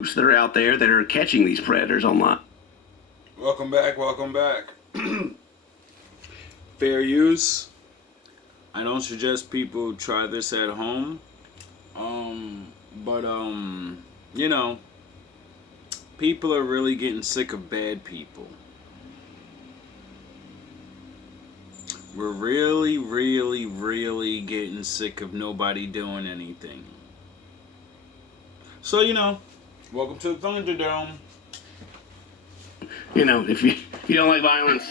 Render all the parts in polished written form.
that are out there that are catching these predators online. Welcome back, welcome back. Fair use. I don't suggest people try this at home. But you know, people are really getting sick of bad people. We're really getting sick of nobody doing anything. So, you know, welcome to the Thunderdome. You know, if you don't like violence,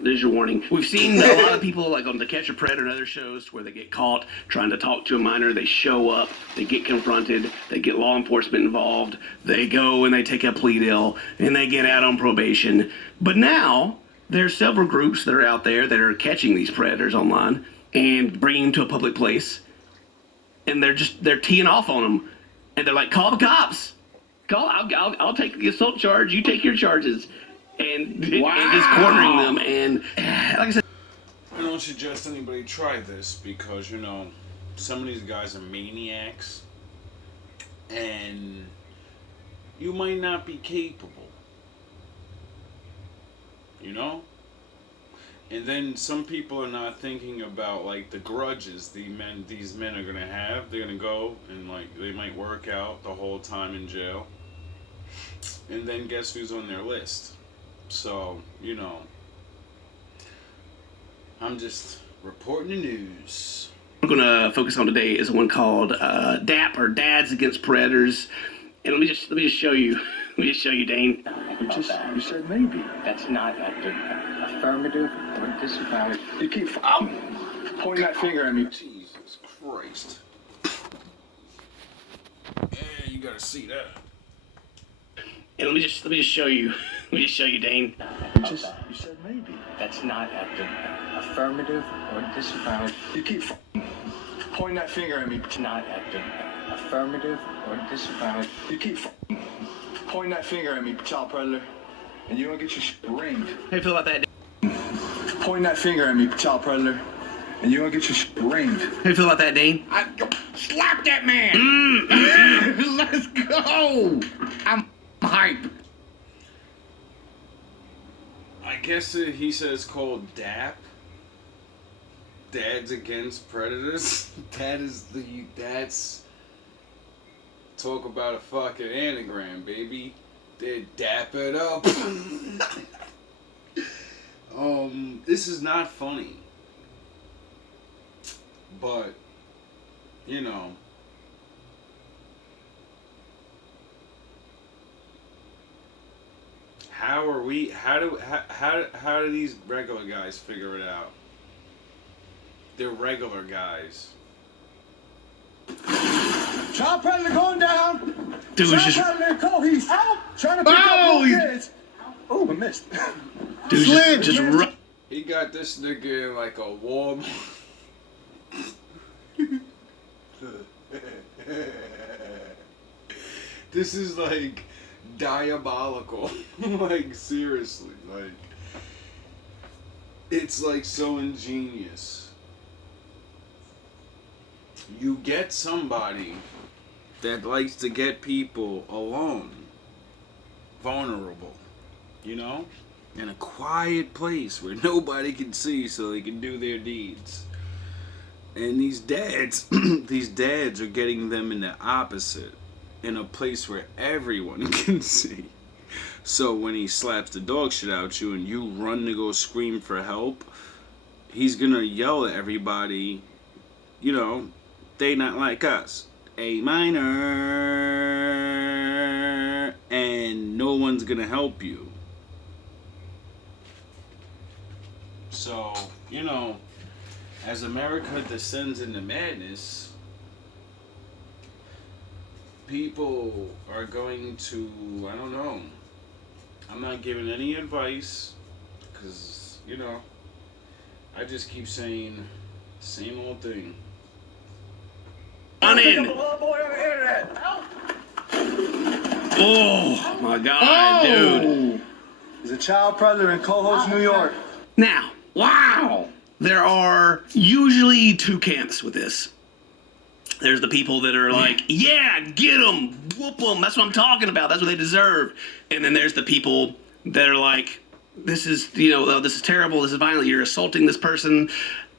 there's your warning. We've seen a lot of people like on the Catch a Predator and other shows where they get caught trying to talk to a minor. They show up, they get confronted, they get law enforcement involved, they go and they take a plea deal, and they get out on probation. But now there's several groups that are out there that are catching these predators online and bringing them to a public place, and they're teeing off on them, and they're like, "Call the cops! I'll take the assault charge. You take your charges." And just cornering them, and like I said, I don't suggest anybody try this because, you know, some of these guys are maniacs and you might not be capable, you know? And then some people are not thinking about like the grudges these men are gonna have. They're gonna go and like they might work out the whole time in jail, and then guess who's on their list? So, you know, I'm just reporting the news. What we're going to focus on today is one called D.A.P or Dad's Against Predators. And let me just show you. Let me just show you, Dane. You said maybe. That's not affirmative or disavowed. You keep pointing that finger at me. Jesus Christ. Yeah, you gotta see that. And let me just show you. Let me just show you, Dane. You said maybe. That's not affirmative or disavowed. You keep pointing that finger at me. It's not affirmative or disavowed. You keep pointing that finger at me, child predator, and you don't get your shit ringed. How you feel about that, Dane? Pointing that finger at me, child predator, and you don't get your shit ringed. How you feel about that, Dane? Slap that man! Let's go! I'm hype. I guess he says called D.A.P. Dad's Against Predators. That's talk about a fucking anagram, baby. They dap it up. This is not funny. But, you know, how do these regular guys figure it out? They're regular guys. Child predator going down. Dude, Child predator, go. He's out trying to pick up little kids. Oh, I missed. Dude, just run. He got this nigga in like a warm. This is like diabolical. Like seriously, like it's like so ingenious. You get somebody that likes to get people alone, vulnerable, you know, in a quiet place where nobody can see so they can do their deeds. And these dads, these dads are getting them in the opposite, in a place where everyone can see. So when he slaps the dog shit out you and you run to go scream for help, he's gonna yell at everybody, you know, they not like us. A minor, and no one's gonna help you. So, you know, as America descends into madness, people are going to, I don't know, I'm not giving any advice, because, you know, I just keep saying same old thing. On in. Oh my God, dude. He's a child predator in Cohoes, New York. Now, wow. There are usually two camps with this. There's the people that are like, yeah, get them, whoop them. That's what I'm talking about. That's what they deserve. And then there's the people that are like, this is, this is terrible. This is violent. You're assaulting this person.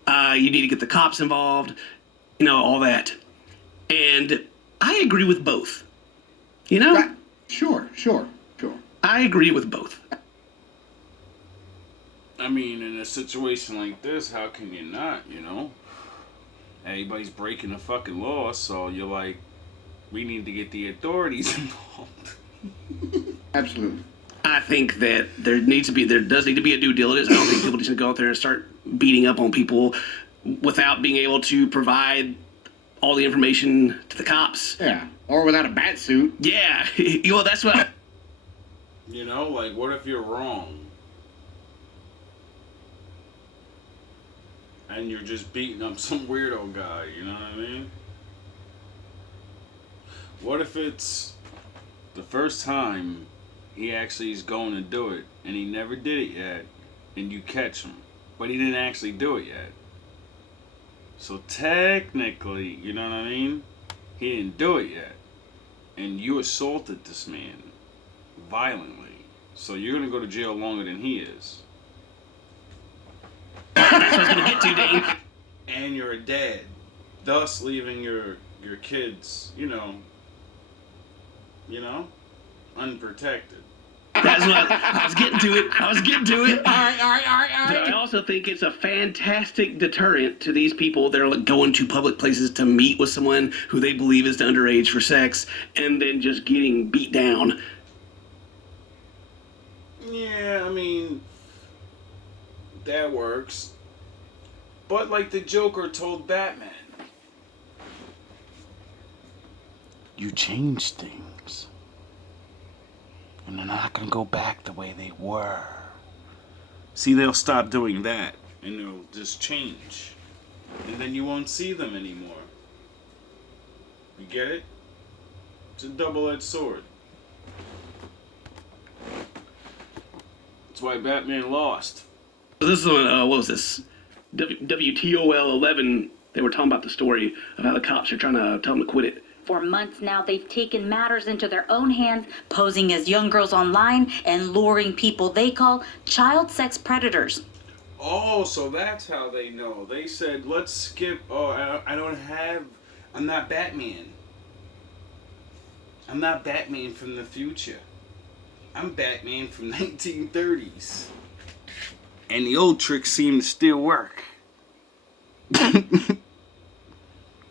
You need to get the cops involved. All that. And I agree with both. Right. Sure. I agree with both. I mean, in a situation like this, how can you not, Everybody's breaking the fucking law, so you're like, we need to get the authorities involved. Absolutely. I think that there does need to be a due diligence. I don't think people just go out there and start beating up on people without being able to provide all the information to the cops. Yeah. Or without a bat suit. Yeah. That's what. Like, what if you're wrong? And you're just beating up some weirdo guy, you know what I mean? What if it's the first time he actually is going to do it, and he never did it yet, and you catch him, but he didn't actually do it yet? So technically, you know what I mean? He didn't do it yet, and you assaulted this man violently, so you're going to go to jail longer than he is. That's what I was going to get to, Dane. And you're a dad, thus leaving your kids, unprotected. That's what I was getting to it. All right. But I also think it's a fantastic deterrent to these people that are like going to public places to meet with someone who they believe is underage for sex and then just getting beat down. Yeah, I mean, that works. But like the Joker told Batman, you change things, and they're not gonna go back the way they were. See, they'll stop doing that, and they'll just change, and then you won't see them anymore. You get it? It's a double-edged sword. That's why Batman lost. This is on, what was this? WTOL 11. They were talking about the story of how the cops are trying to tell them to quit it. For months now, they've taken matters into their own hands, posing as young girls online and luring people they call child sex predators. Oh, so that's how they know. They said, let's skip. Oh, I'm not Batman. I'm not Batman from the future. I'm Batman from 1930s. And the old tricks seem to still work.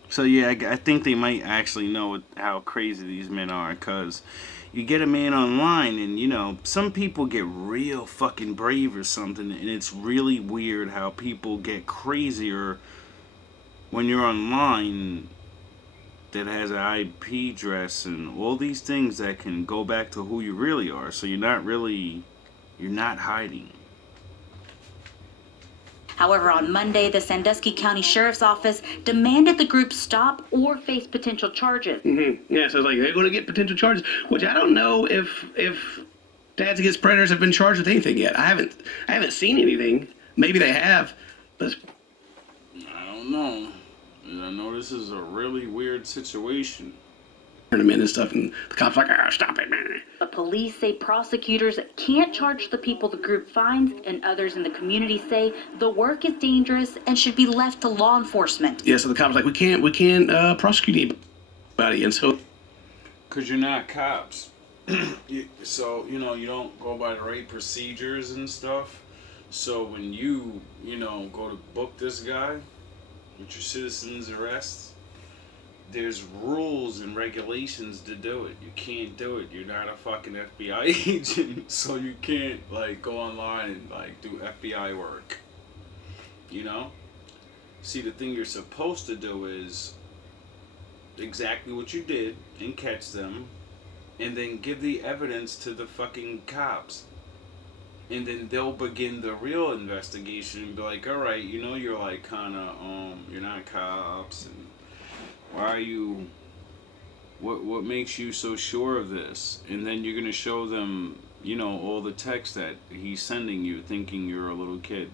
So yeah, I think they might actually know how crazy these men are, because you get a man online and, some people get real fucking brave or something, and it's really weird how people get crazier when you're online that has an IP address and all these things that can go back to who you really are. So you're not hiding. However, on Monday, the Sandusky County Sheriff's Office demanded the group stop or face potential charges. Mm-hmm. Yeah, so it's like they're going to get potential charges, which I don't know if Dads Against Predators have been charged with anything yet. I haven't seen anything. Maybe they have, but I don't know. I know this is a really weird situation. Tournament and stuff, and the cops are like, stop it, man. But police say prosecutors can't charge the people the group finds, and others in the community say the work is dangerous and should be left to law enforcement. Yeah, so the cops are like, we can't prosecute anybody, and so Because you're not cops. So, you don't go by the right procedures and stuff. So when you go to book this guy with your citizen's arrest, there's rules and regulations to do it. You can't do it. You're not a fucking FBI agent, so you can't go online and do FBI work. See, the thing you're supposed to do is exactly what you did and catch them, and then give the evidence to the fucking cops. And then they'll begin the real investigation and be like, all right, you're you're not cops, and why are you, what makes you so sure of this? And then you're going to show them, all the text that he's sending you thinking you're a little kid.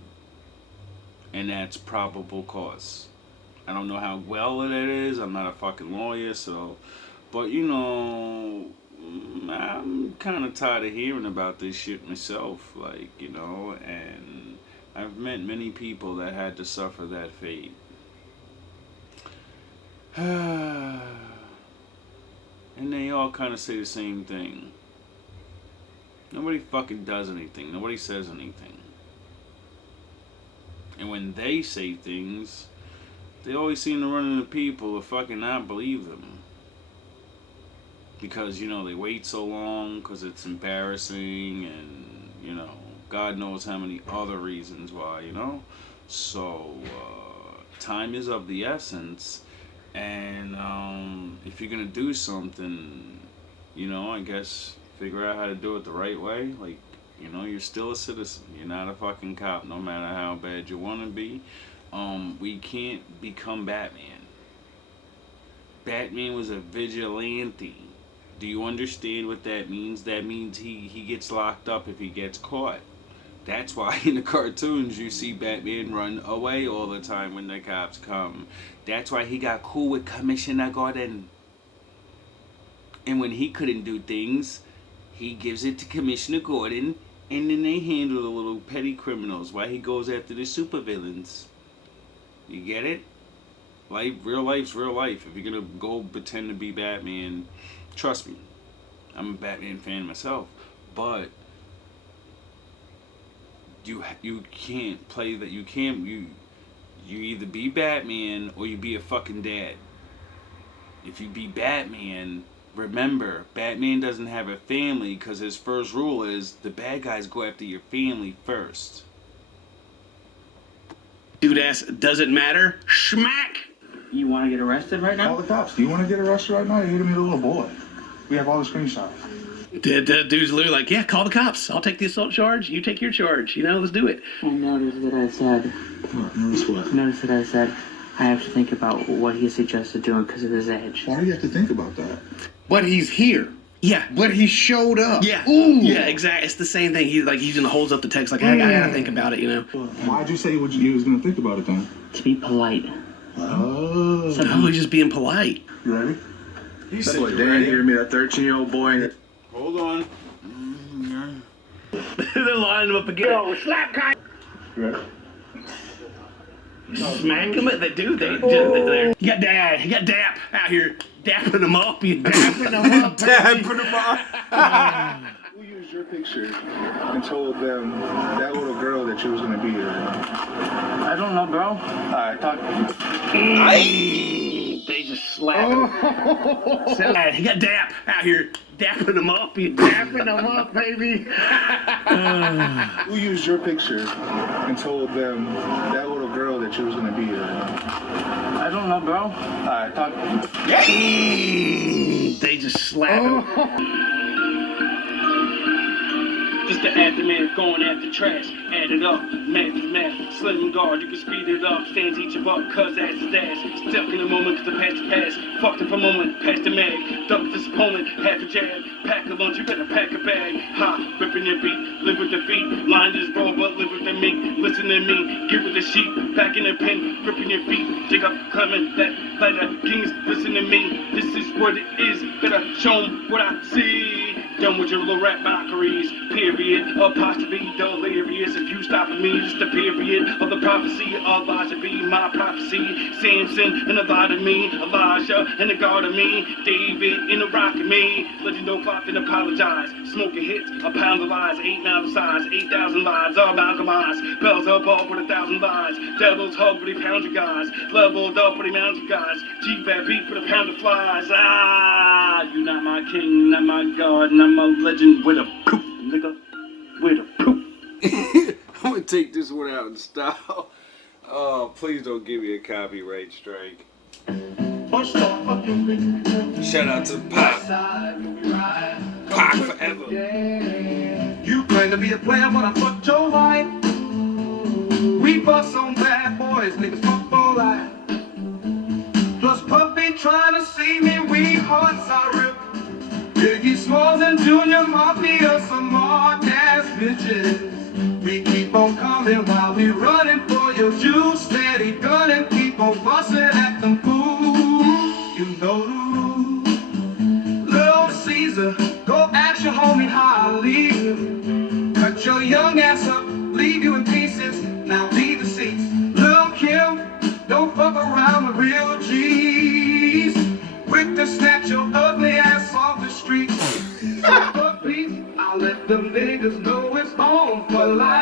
And that's probable cause. I don't know how well it is. I'm not a fucking lawyer, so. But, you know, I'm kind of tired of hearing about this shit myself. Like, you know, and I've met many people that had to suffer that fate. And they all kind of say the same thing. Nobody fucking does anything. Nobody says anything. And when they say things, they always seem to run into people to fucking not believe them. Because, you know, they wait so long because it's embarrassing and, you know, God knows how many other reasons why, you know? So, time is of the essence. And if you're going to do something, you know, I guess figure out how to do it the right way. Like, you know, you're still a citizen. You're not a fucking cop, no matter how bad you want to be. We can't become Batman. Batman was a vigilante. Do you understand what that means? That means he gets locked up if he gets caught. That's why in the cartoons you see Batman run away all the time when the cops come. That's why he got cool with Commissioner Gordon. And when he couldn't do things, he gives it to Commissioner Gordon, and then they handle the little petty criminals while he goes after the supervillains. You get it? Real life's real life. If you're gonna go pretend to be Batman, trust me, I'm a Batman fan myself, but you can't play that. You either be Batman or you be a fucking dad. If you be Batman, remember, Batman doesn't have a family because his first rule is the bad guys go after your family first. Dude ass doesn't matter. Schmack! You want to get arrested right now? Call the cops. Do you want to get arrested right now? You're hitting me a little boy. We have all the screenshots. Dude's literally like, yeah, call the cops. I'll take the assault charge. You take your charge. You know, let's do it. I noticed that I said. What? Notice what? Notice that I said I have to think about what he suggested doing because of his age. Why do you have to think about that? But he's here. Yeah. But he showed up. Yeah. Ooh. Yeah, exactly. It's the same thing. He's gonna holds up the text like, I gotta think about it, you know. Why'd you say you was gonna think about it then? To be polite. Oh. Oh, he's just being polite. You ready? He That said boy you Dan ready? here, me, that 13-year-old boy. Hold on. They're lining him up again. Yo, slap guy. You ready? Smack him at the dude. You got Dad. You got D.A.P out here dapping him up. You dapping him up. Dapping him up. Who used your picture and told them that little girl that you was gonna be here? I don't know, bro. Alright, talk. They just slap him. You got D.A.P out here dapping him up. You dapping him up, baby. Who used your picture and told them that little girl that you was gonna be here? I don't know, bro. Alright, talk. They just slap him. Just the aftermath, going after trash, add it up, math is math, slim guard, you can speed it up, stands each of up, cuz ass is ass, stuck in a moment cause the past is past, fucked him for a moment, past the mag, duck this opponent, half a jab, pack a lunch, you better pack a bag, ha, ripping your beat, live with the feet, line is bro, but live with the meat, listen to me, get with the sheep, back in the pen, ripping your feet, dig up, climbing that ladder, kings, listen to me, this is what it is, better show 'em what I see. Done with your little rap mockeries, period, apostrophe, delirious. If you stop at me, just a period of the prophecy. Elijah be my prophecy. Samson and a lot of me, Elijah and a God of me, David in a rock of me. Legend no clock and apologize. Smoking hits, a pound of lies, 8 mouths size, 8,000 lives, all amalgamized. Bells up all with 1,000 lies. Devils hug but he pounds you guys. Leveled up but he mounds you guys. G.A.P beat for the pound of flies. Ah, you not my king, not my God, not my legend with a poop, nigga, with a poop. I'm gonna take this one out in style. Oh, please don't give me a copyright strike. Shout out to Pac. Pac forever. You claim to be a player, but I fucked your wife. We bust on bad boys, niggas fuck for life. Plus Puppy trying to see me, we hearts are ripped. Biggie Smalls and Junior Mafia, some hard-ass bitches. We keep on coming while we running for your juice. Steady gunning, keep on busting leave. Cut your young ass up, leave you in pieces. Now leave the seats. Lil' Kim, don't fuck around with real G's. Quick to snatch your ugly ass off the street. Fuck please, I'll let them niggas know it's on for life.